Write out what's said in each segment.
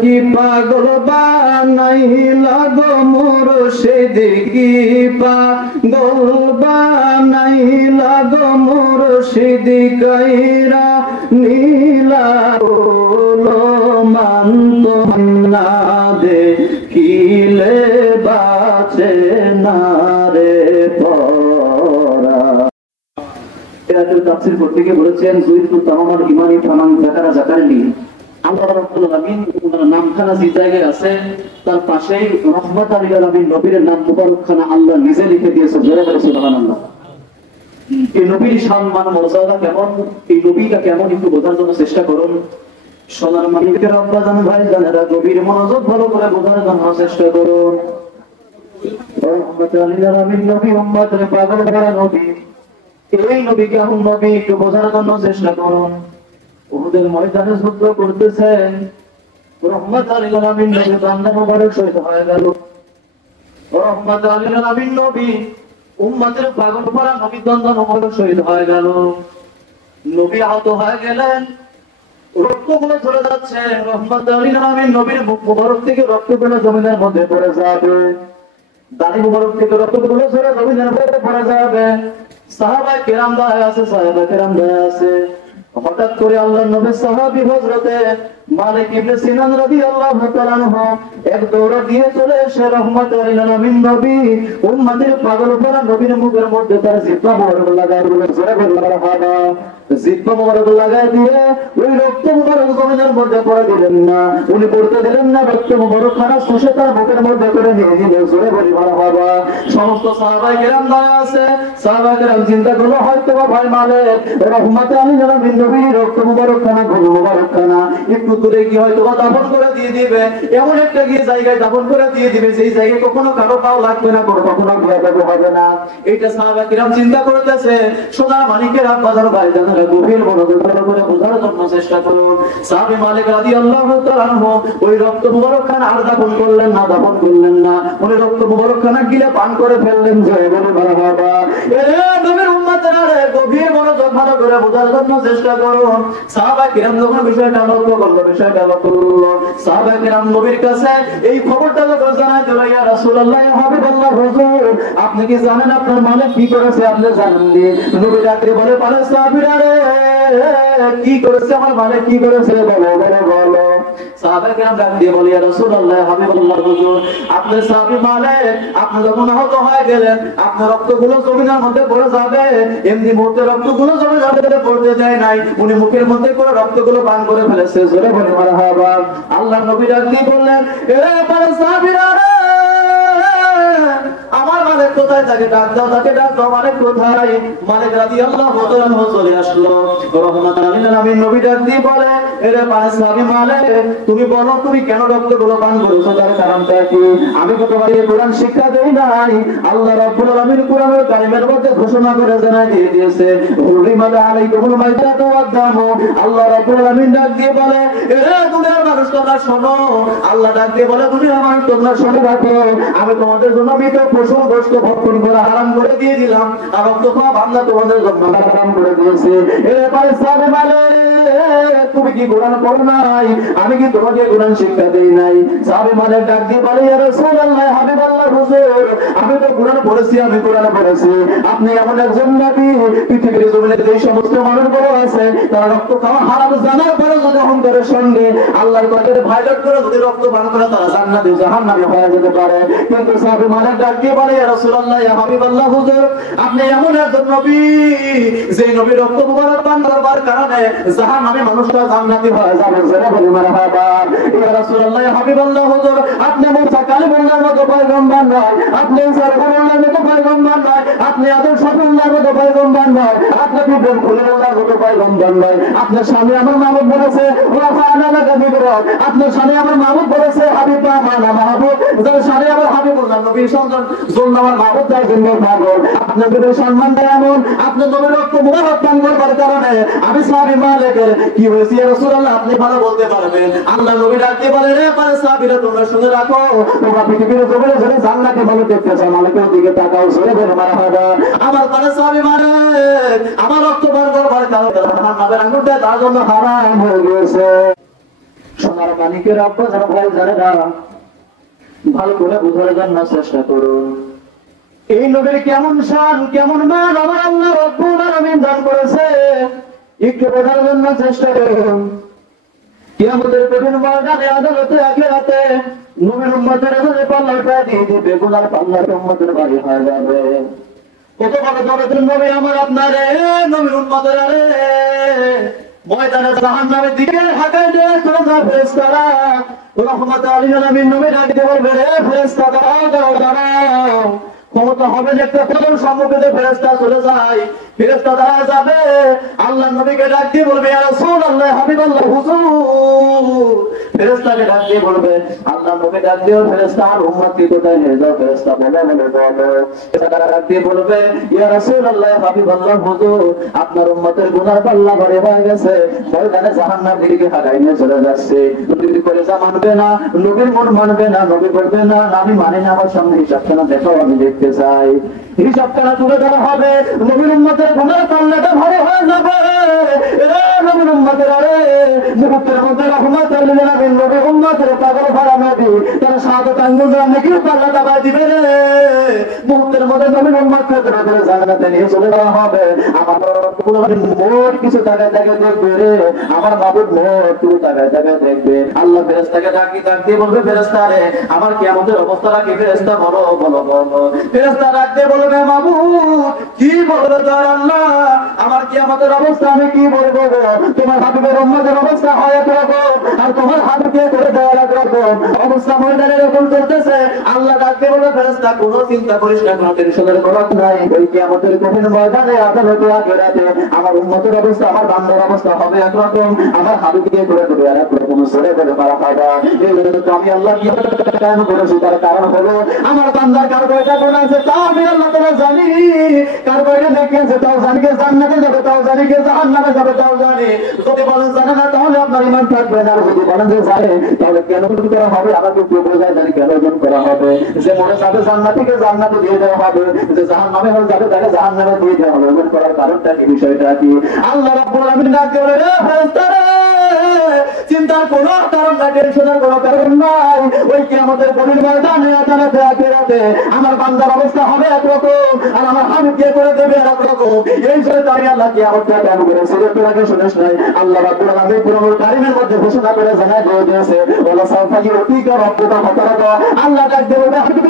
কি পাগল বানাইলা গো মুর্শিদ কি পাগল বানাইলা গো মুর্শিদ কইরা নীলা মান না দেখিলে বাঁচে না রে পরা। এরাতের তাফসীর করতে গিয়ে বলেছেন জুইদুল তামামার ইমানি ফামান যাকারা যাকারলি আল্লাহ রাব্বুল আলামিন ওনার নামখানা যে জায়গায় আছে তার পাশেই রহমাতুল লিল আলামিন নবীর নাম মুবারকখানা আল্লাহ নিজে লিখে দিয়েছে। জোরে বলে সুবহানাল্লাহ। এই নবীর সম্মান মর্যাদা কেমন, এই নবীটা কেমন একটু বোঝার জন্য চেষ্টা করুন। সোনার মালিকের আব্বা জান ভাই জানেরা গভীর মনোযোগ ভালো করে বোঝার জন্য চেষ্টা করুন। রহমাতুল লিল আলামিন নবী উম্মতের পাগল করা নবী, এই নবী কেমন নবী একটু বোঝার জন্য চেষ্টা করুন। উহুদের ময়দানে যুদ্ধ করতেছেন, রহমাতুল লিল আলামিন নবী বান্দা মুবারক শহীদ হয়ে গেল। রহমাতুল লিল আলামিন নবী উম্মতের পাগল করা নবী বান্দা মুবারক শহীদ হয়ে গেল। নবী আহত হয়ে গেলেন, রক্তগুলো ঝরে যাচ্ছে। রহমাতুল লিল আলামিন নবীর মুখ মুবারক থেকে রক্তগুলো জমিনের মধ্যে পড়ে যাবে, দাড়ি মুবারক থেকে রক্তগুলো ঝরে জমিনের মধ্যে পড়ে যাবে। সাহাবায়ে কেরাম দাঁড়ায় আছে, সাহাবায়ে কেরাম দাঁড়ায় আছে। হঠাৎ করে আল্লাহর নবী সাহাবী হযরতে মালিক ইবনে সিনান রাদিয়াল্লাহু তাআলা আনহু এক দৌড় দিয়ে চলে এসে রহমাতুল লিল আলামিন নবী উম্মতের পাগল করা নবীর মুখের মধ্যে তার জিহ্বা মোবারক লাগায় বলে জোরে বলে মারহাবা। জিহ্বা মোবারক লাগায় দিয়ে ওই রক্ত মোবারক জমিনের মধ্যে পড়ে দিলেন না, উনি পড়তে দিলেন না, রক্ত মোবারক খানা শুষে তার মুখের মধ্যে করে নিয়ে নিলেন। জোরে বলে মারহাবা। সমস্ত সাহাবায়ে কেরাম দাঁড়ায় আছে, সাহাবায়ে কেরাম চিন্তা করলো হয়তো ভাই মালিক রহমাতুল লিল আলামিন নবী রক্ত মোবারক খানা গরু মোবারক খানা একটু দূরে গিয়ে হয়তো দাফন করে দিয়ে দিবে, এমন একটা গিয়ে জায়গায় দাফন করে দিয়ে দিবে সেই জায়গায় কখনো কারো পাও লাগবে না, কখনো ভয়াবহ হবে না। এটা সাহাবায়ে কেরাম চিন্তা করতেছে। সোনার মালিকের আব্বা জান ভাই জানেরা গভীর মনোযোগ করে বোঝার জন্য চেষ্টা করুন। সাহাবী মালিক রাদিয়াল্লাহু তাআলা আনহু ওই রক্ত মোবারক খানা আর দাফন করলেন না, দাফন করলেন না, উনি রক্ত মোবারক খানা গিলে পান করে ফেললেন। জয় বলে মারহাবা। এ নবীর উম্মতেরা রে গভীর মনোযোগ ভালো করে বোঝার জন্য চেষ্টা করুন। সাহাবায়ে কেরাম যখন বিষয়টা লক্ষ্য করলো, বিষয়টা লক্ষ্য করলো, সাহাবায়ে কেরাম নবীর কাছে এই খবরটা যখন জানায় দিল, ইয়া রাসূলুল্লাহ ইয়া হাবিবাল্লাহ হুজুর আপনি কি জানেন আপনার মালিক কি করেছে? আপনি জানেন নি? নবী ডাকতে বলে পারে সাহাবীরা রে কি করেছে আমার মালিক, কি করেছে বলো বলো বলো। সাহাবায়ে কেরাম ডাক দিয়ে বলে ইয়া রাসূলুল্লাহ ইয়া হাবিবাল্লাহ হুজুর আপনি সাহাবী মালিক, আপনি যখন আহত হয়ে গেলেন আপনার রক্তগুলো জমিনের মধ্যে পড়ে যাবে, এমনি মুহূর্তে রক্তগুলো জমিনের মধ্যে পড়তে যায় নাই, উনি মুখের মধ্যে করে রক্তগুলো পান করে ফেলেছে। জোরে বলে মারহাবা। আল্লাহর নবী ডাক দিয়ে বললেন এরে পারে সাহাবীরা রে আমার মালিক কোথায়? তাকে ডাক দাও, তাকে ডাক দাও। মালিক কোথায়? মালিক রাদিয়াল্লাহু তাআলা আনহু চলে আসলো। রহমাতুল লিল আলামিন নবী ডাক দিয়ে বলে এরে পারে সাহাবী মালিক তুমি বলো তুমি কেন রক্তগুলো পান করেছো, তার কারণটা কি? আমি তো তোমাকে কোরআন শিক্ষা দেই নাই, আল্লাহ রাব্বুল আলামিন কোরআনের কারিমের মধ্যে ঘোষণা করে জানাই দিয়ে দিয়েছে হুরিমাত আলাইকুমুল মাইতাতু ওয়াদ-দামু। আল্লাহ রাব্বুল আলামিন ডাক দিয়ে বলে এরে দুনিয়ার মানুষ তোমরা শোনো, আল্লাহ ডাক দিয়ে বলে দুনিয়ার মানুষ তোমরা শুনে রাখো, আমি তোমাদের জন্য মৃত পশু গোশত ভক্ষণ করা হারাম করে দিয়ে দিলাম, আর রক্ত খাওয়া বান্দা তোমাদের জন্য হারাম করে দিয়েছে। এরে পারে সাহাবী মালিক তুমি কি কোরআন পড়ো নাই? আমি কি তোমাকে কোরআন শিক্ষা দেই নাই? সাহাবী মালিক ডাক দিয়ে বলে ইয়া রাসূলুল্লাহ হাবিবাল্লাহ হুজুর আমি তো কোরআন পড়েছি, আমি কোরআন পড়েছি। আপনি এমন একজন নবী পৃথিবীর জমিনে যে সমস্ত মানুষগুলো আছে তারা রক্ত খাওয়া হারাম জানার পরে যদি অহংকারের সঙ্গে আল্লাহর কথাকে ভায়োলেট করে যদি রক্ত পান করে তারা জান্নাতে জাহান্নামে হয়ে যেতে পারে। কিন্তু সাহাবী মালিক ডাক দিয়ে বলে ইয়া রাসূলুল্লাহ ইয়া হাবিবাল্লাহ হুজুর আপনি এমন একজন নবী যে নবী রক্ত মুবারক পান করবার কারণে জাহান্নামে মানুষরা জান্নাতি হয়ে যাবে। জোরে বলে মারহাবা। ইয়া রাসূলুল্লাহ ইয়া হাবিবাল্লাহ হুজুর আপনি মুসা কালিমুল্লাহর মতো পয়গম্বর নয়, আপনি ঈসা রূহুল্লাহর মতো পয়গম্বর নয়, আপনি আদম শফিউল্লাহর মতো পয়গম্বর নয়, আপনি ইব্রাহিম খলিলুল্লাহর মতো পয়গম্বর নয়। আপনার স্বামী আমার মাহবুব বলেছে ওয়াফানা লাকা বিকরাত, আপনার স্বামী আমার মাহবুব বলেছে হাবিব মানা মাহবুব, যার স্বামী আমার হাবিবুল্লাহ নবীর সন্তান জন্য আমার মাহবুব তার জন্য পাগল। আপনার বিরুদ্ধে সম্মান দেয় এমন আপনার নবীর রক্ত মুবারক পান করবার কারণে আমি সাহাবী মালিকের কি হয়েছে ইয়া রাসূলুল্লাহ আপনি ভালো বলতে পারবেন। আল্লাহ নবী ডাকতে বলে রে পারে সাহাবীরা তোমরা শুনে রাখো, তোমরা পৃথিবীর জমিনে যারা জান্নাতে ভালো দেখতে চাও মালিকের দিকে তাকাও। জোরে বলে মারহাবা। আমার পারে সাহাবী মালিক আমার রক্ত পান করবার কারণে জাহান্নামের আগুনটা তার জন্য হারাম হয়ে গেছে। আমার মালিকের আব্বা যারা ভাই জানে না, ভালো করে বোঝার জন্য চেষ্টা করুন। এই নবীর কেমন শান, কেমন মান আমার আল্লাহ রব্বুল আলামিন দান করেছে, একটু বোঝার জন্য চেষ্টা করুন। কিয়ামতের কঠিন ময়দানে আদালতে আখিরাতে নবীর উম্মতের কাছে পাল্লাটা দিয়ে দিবে, গুনার পাল্লাটা উম্মতের ভারী হয়ে যাবে। কত বড় দরদের নবী আমার আপনারে, নবীর উম্মতের আরে ময়দানে জাহান্নামের দিকে হাঁটায় দিয়ে চলে যায় ফেরেশতারা। রাহমাতুল লিল আলামিন নবী ডাকতে বলবে, রে ফেরেশতারা দাঁড়াও দাঁড়াও। ক্ষমতা হবে যে একটা প্রথম সম্মুখে ফেরেশতা চলে যায়, ফেরেশতা দাঁড়ায় যাবে, আল্লাহ নবীকে ডাক দিয়ে বলবে, ইয়া রাসূলুল্লাহ হাবিবাল্লাহ হুজুর। ফেরেশতাকে ডাক দিয়ে বলবে, আল্লাহ নবী ডাক দিয়ে ফেরেশতা আর উম্মত কি কোথায় নিয়ে যাও? ফেরেশতা বলে বলো। ফেরেশতা ডাক দিয়ে বলবে, ইয়া রাসূলুল্লাহ হাবিবাল্লাহ হুজুর, আপনার উম্মতের গুনাহ পাল্লা ভারী হয়ে গেছে, ময়দানে জাহান্নামের দিকে হাঁটাই নিয়ে চলে যাচ্ছে। নবী করে যা মানবে না, নবীর মন মানবে না, নবী বলবে না আমি মানি না, আমার সামনে হিসাবখানা দেখাও, আমি দেখতে চাই। হিসাবখানা তুলে দেওয়া হবে, নবীর উম্মতের গুনাহ পাল্লাটা ভারী হয়ে যাবে। নবীর উম্মতের আরে মুহূর্তের মধ্যে রাহমাতুল লিল আলামিন নবীর উম্মতের পাগল ভরা নবী তারা শাহাদাত আঙ্গুল নাকি পাল্লা দাবাই দিবে রে। মুহূর্তের মধ্যে নবীর উম্মতকে ধরে ধরে জান্নাতে নিয়ে চলে যাওয়া হবে। আমার মোট কিছু তাকায় তাকায় দেখবে রে, আমার মাবুদ মোট কিছু তাকায় তাকায় দেখবে। আল্লাহ ফেরেশতাকে ডাক দিয়ে বলবে, ফেরেশতা রে আমার কিয়ামতের অবস্থাটা কি? ফেরেশতা বলো বলো বলো। ফেরেশতা ডাক দিয়ে বলবে, মাবুদ কি বলবে তোর আল্লাহ, আমার কিয়ামতের অবস্থা আমি কি বলবো? তোমার হাবিবের উম্মতের অবস্থা হয় একরকম, আর তোমার হাবিবকে করে দেওয়ার একরকম অবস্থা ময়দানে এরকম চলতেছে। আল্লাহ ডাক দিয়ে বলবে, ফেরেশতা কোনো চিন্তা করিস না, কোনো টেনশনের করার নাই। ওই কিয়ামতের কঠিন ময়দানে আদালতে আখিরাতে আমার উম্মতের অবস্থা, আমার বান্দার অবস্থা হবে একরকম, আমার হাবিবকে করে দেবে আর একরকম। সরে বলে মারহাবা। এই জন্য তো আমি আল্লাহ কেন করেছি, তার কারণ হলো আমার বান্দার কার কয়টা গুণ আছে তা আমি আল্লাহ তাআলা জানি, কার কয়টা নেকি আছে তাও জানি, কে জান্নাতে যাবে তাও জানি, কে জাহান্নামে যাবে তাও জানি। যদি বলেন জানে না তাহলে আপনার ঈমান থাকবে না, আর যদি বলেন যে জানে তাহলে কেন করা হবে? আমাকে একটু বোঝায় জানি কেন অর্জন করা হবে। যে মনে যাবে জান্নাতীকে জান্নাতে দিয়ে দেওয়া হবে, যে জাহান্নামে হয়ে যাবে তাকে জাহান্নামে দিয়ে দেওয়া হবে। অর্জন করার কারণটা কি, বিষয়টা কি? আল্লাহ রাব্বুল আলামিন ডাক দিয়ে বলে, রে ফেরেশতারা চিন্তার কোনো কারণ নাই, টেনশনের কোনো কারণ নাই। ওই কিয়ামতের কঠিন ময়দানে আদালতে আখিরাতে আমার বান্দার অবস্থা হবে একরকম, আর আমার হাবিবকে করে দেবে একরকম। এই জন্য তাই আল্লাহ কিয়ামতটা কেন করেছে তোরাকে শুনিস নাই? আল্লাহ রাব্বুল আলামিন কুরআনুল কারীমের মধ্যে ঘোষণা করে জানায় দিয়েছে, ওয়ালা সাওফা ইউতিকা রাব্বুকা ফাতারদা। আল্লাহ ডাক দিয়ে বলবে, হাবিব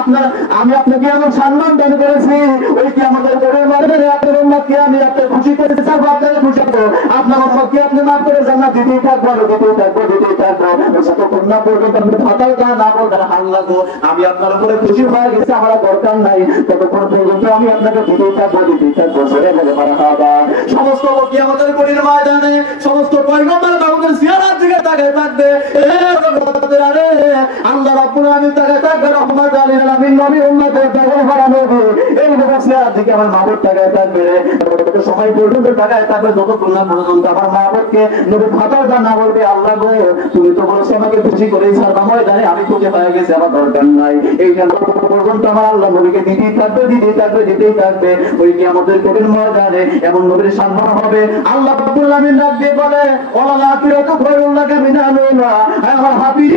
আপনার আমি আপনাকে এমন সম্মান দান করেছি, ওই কিয়ামতের কঠিন ময়দানে আপনার উম্মতকে আমি আপনার খুশি করেছি, সব আপনাকে খুশি করব, আপনার উম্মতকে আপনি মাফ করে জান্নাত দিতেই থাকবো, দিতেই থাকবো, দিতেই থাকবো। যতক্ষণ না পর্যন্ত আপনি ফাতাল দা না বলবেন আল্লাহগো আমি আপনার উপরে খুশি হয়ে গেছি, আমার দরকার নাই, ততক্ষণ পর্যন্ত আমি আপনাকে দিতেই থাকবো, দিতেই থাকবো। সরে বলে মারহাবা। সমস্ত কিয়ামতের কঠিন ময়দানে সমস্ত পয়গম্বর বাবুদের সিয়ারাত দিকে তাকায় থাকবে। আরে আল্লাহ রাব্বুল আলামিন তাকায় থাকবে, রাহমাতুল লিল আলামিন নবী উম্মতের পাগল ভরা নবী এই নবীর সিয়ারাত দিকে আমার মাবুদ তাকায় থাকবে। তত সময় পর্যন্ত তাকায় থাকবে যতক্ষণ না পর্যন্ত আমার মাবুদকে নবী ফাতাল দা না বলবে, আল্লাহ গো তুমি তো বলেছো আমাকে খুশি করেই ছাড়বা ময়দানে, আমি খুশি হয়ে গেছি, আমার দরকার নাই। এই পর্যন্ত আমার আল্লাহ নবীকে দিতেই থাকবে, দিতেই থাকবে, দিতেই থাকবে। ওই কিয়ামতের কঠিন ময়দানে এমন নবীর সম্মান হবে, আল্লাহ রাব্বুল আলামিন ডাক দিয়ে বলে, ওয়াল আখিরাতু খায়রুল লাকা মিনাল উলা। আমার হাবিব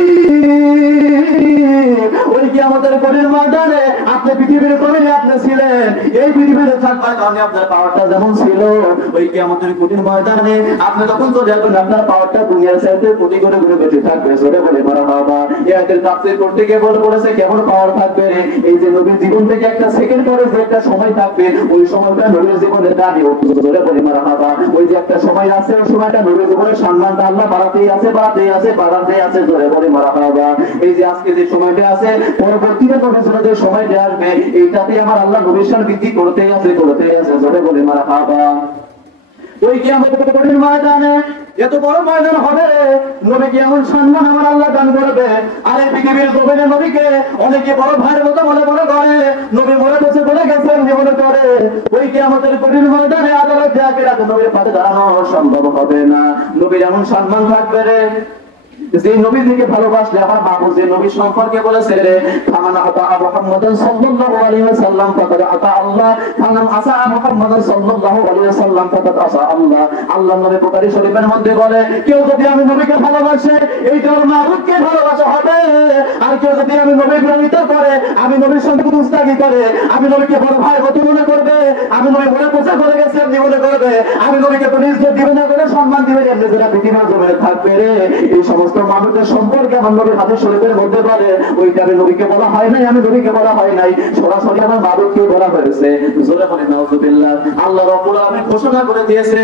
ওই কিয়ামতের কঠিন ময়দানে আপনি পৃথিবীর জমিনে আপনি ছিলেন, এই পৃথিবীতে থাকবার কারণে আপনার পাওয়ারটা যেমন ছিল, ওই কিয়ামতের কঠিন ময়দানে আপনি যখন চলে যাবেন আপনার পাওয়ারটা দুনিয়ার চাইতে কোটি কোটি গুণে বেশি থাকবে। সরে বলে মারহাবা। ইয়াতের তাফসীর করতে গিয়ে বলেছে কেমন পাওয়ার থাকবে? এই যে নবীর জীবন থেকে একটা সেকেন্ড পরে যে একটা সময় থাকবে, ওই সময়টা নবীর জীবনে দাঁড়ি উঠবে। সরে বলে মারহাবা। ওই যে একটা সময় আছে, ওই সময়টা নবীর জীবনের সম্মানটা আল্লাহ বাড়াতেই আছে, বাড়াতেই আছে, বাড়াতেই আছে। সরে বলে মারহাবা। এই যে আজকে যে সময়টা আছে, পরবর্তীতে ভবিষ্যতে যে সময়টা আসবে, এইটাতে আমার আল্লাহ নবীর শান বৃদ্ধি করতেই আছে, করতেই আছে। সরে বলে মারহাবা। ওই কিয়ামতের কঠিন ময়দানে এত বড় ময়দান হবে, নবীকে এমন সম্মান আমার আল্লাহ দান করবে। আর এই পৃথিবীর জমিনে নবীকে অনেকে বড় ভাইয়ের মতো মনে মনে করে, নবী মনে বসে বলে গেছেন মনে করে। ওই কিয়ামতের কঠিন ময়দানে আদালতে আখিরাতে নবীর পাশে দাঁড়ানো সম্ভব হবে না। নবীর এমন সম্মান থাকবে রে, যে নবীকে ভালোবাসলে আমার বাবু যে নবী সম্পর্কে বলেছে রে ফামান আতা মুহাম্মাদান সাল্লাল্লাহু আলাইহি ওয়াসাল্লাম ফাকাদ আতা আল্লাহ ফামান আসা মুহাম্মাদান সাল্লাল্লাহু আলাইহি ওয়াসাল্লাম ফাকাদ আসা আল্লাহ। আল্লাহ নবী বুখারী শরীফের মধ্যে বলে কেউ যদি আমি নবীকে ভালোবাসে এইটা ওর মাবুদকে ভালোবাসা হবে, আর কেউ যদি আমি নবীকে বিরোধিতা করে, আমি নবীর সঙ্গে দুস্তাগি করে, আমি নবীকে বড় ভাই মতো মনে করবে, আমি নবী বলে পোষা করে গেছি আপনি মনে করবে, আমি নবীকে তো নিজে দিবে না করে সম্মান দিবে এমনি যারা পৃথিবীর জমিনে থাকবে রে, এই সমস্ত মানুষদের সম্পর্কে আমার নবী হাদিস শরীফের মধ্যে বলে ওইটা আমি নবীকে বলা হয় নাই, আমি নবীকে বলা হয় নাই, সরাসরি আমার মাবুদকে বলা হয়েছে। জোরে বলেন নাউযুবিল্লাহ। আল্লাহ রাব্বুল আলামিন ঘোষণা করে দিয়েছে,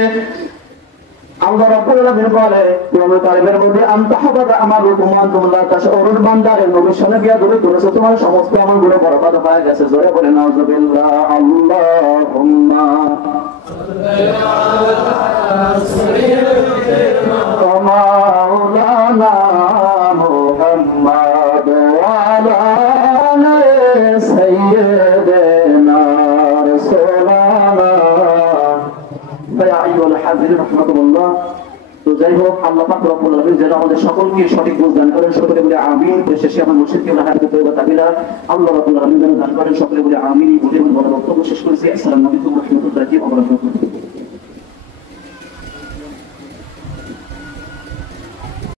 আল্লাহ রাব্বুল আলামিন বলে কোরআনুল কারীমের মধ্যে আনতাহাবাদা আমালুকুম ওয়া আনতুম লা তাশউরুন, বান্দারে নবীর সামনে গিয়া দূরে করেছে তোমার সমস্ত আমলগুলো বরবাদ হয়ে গেছে। জোরে বলেন নাউযুবিল্লাহ। আল্লাহুম্মা মাওলানা মুহাম্মাদ ওয়া আলা আলি সাইয়্যিদিনা রাসূলুল্লাহ। ইয়া আইয়ুহাল হাজিরিন রাহমাতুল্লাহ। তো যাই হোক, আল্লাহ পাক রব্বুল আলামিন যেন আমাদের সকলকে সঠিক বুঝ দান করেন, সকলে বলে আমিন। শেষে আমার মুর্শিদকে হায়াতে তওবা তাবিলা আল্লাহ রাব্বুল আলামিন যেন দান করেন, সকলে বলে আমিন। বলে বক্তব্য শেষ করেছি। আসসালামু আলাইকুম ওয়া রাহমাতুল্লাহি ওয়া বারাকাতুহু।